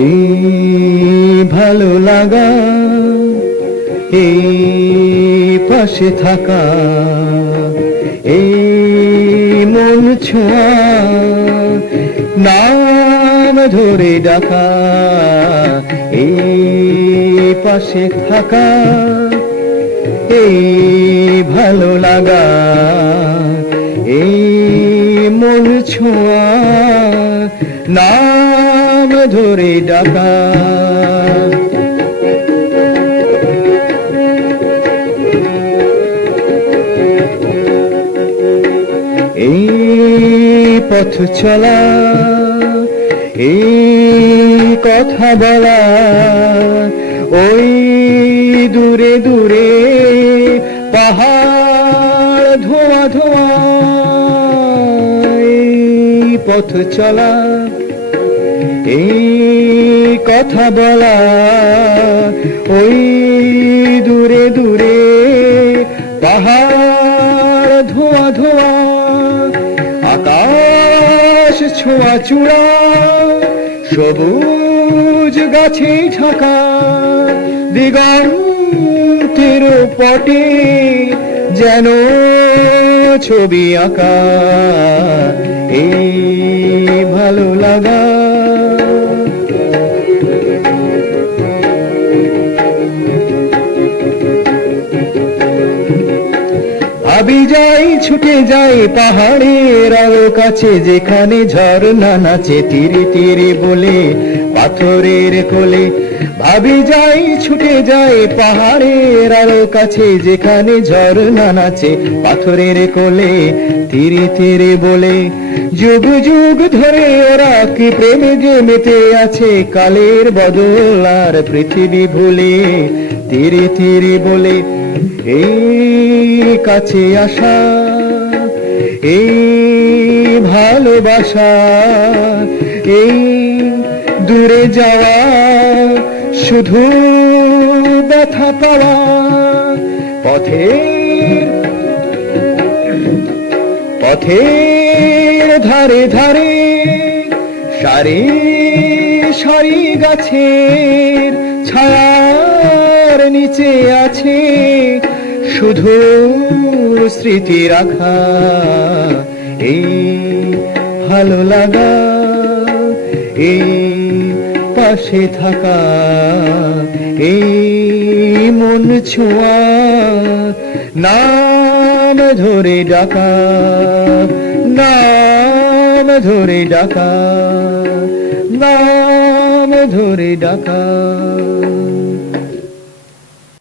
এই ভালো লাগা, এই পাশে থাকা, এই মন ছোঁয়া, নাম ধরে ডাকা, এই পাশে থাকা, এই ভালো লাগা। ছোঁয়া নাম ধরে ডাকা। এই পথ চলা এই কথা বলা ওই দূরে দূরে পাহাড় পথ চলা, এই কথা বলা, ওই দূরে দূরে পাহাড় ধোয়া ধোয়া, আকাশ ছোঁয়া চূড়া, সবুজ গাছে ঢাকা, দিগন্তের পটে যেন ছবি আঁকা। এই ভালো লাগা। ভাবি যাই ছুটে যাই পাহাড়ের কাছে, যেখানে ঝর্ণা নাচে, তীরে তীরে বলে, পাথরের কোলে ভাবি যাই, ছুটে যাই পাহাড়ের আলো কাছে, যেখানে ঝর্ণা নাচে পাথরের কোলে তীরে তীরে বলে, যুগ যুগ ধরে ওরা কি প্রেমে যে মেতে আছে কালের বদল আর পৃথিবী ভুলে? তীরে তীরে বলে, এই কাছে আসা, এই ভালোবাসা, এই দূরে যাওয়া শুধু ব্যথা পাওয়া পথের পথের ধারে ধারে সারি সারি গাছের ছায়ার নিচে আছে শুধু স্মৃতি রাখা। এই ভালো লাগা, এই পাশে থাকা এই মন ছোঁয়া নাম ধরে ডাকা নাম ধরে ডাকা নাম ধরে ডাকা।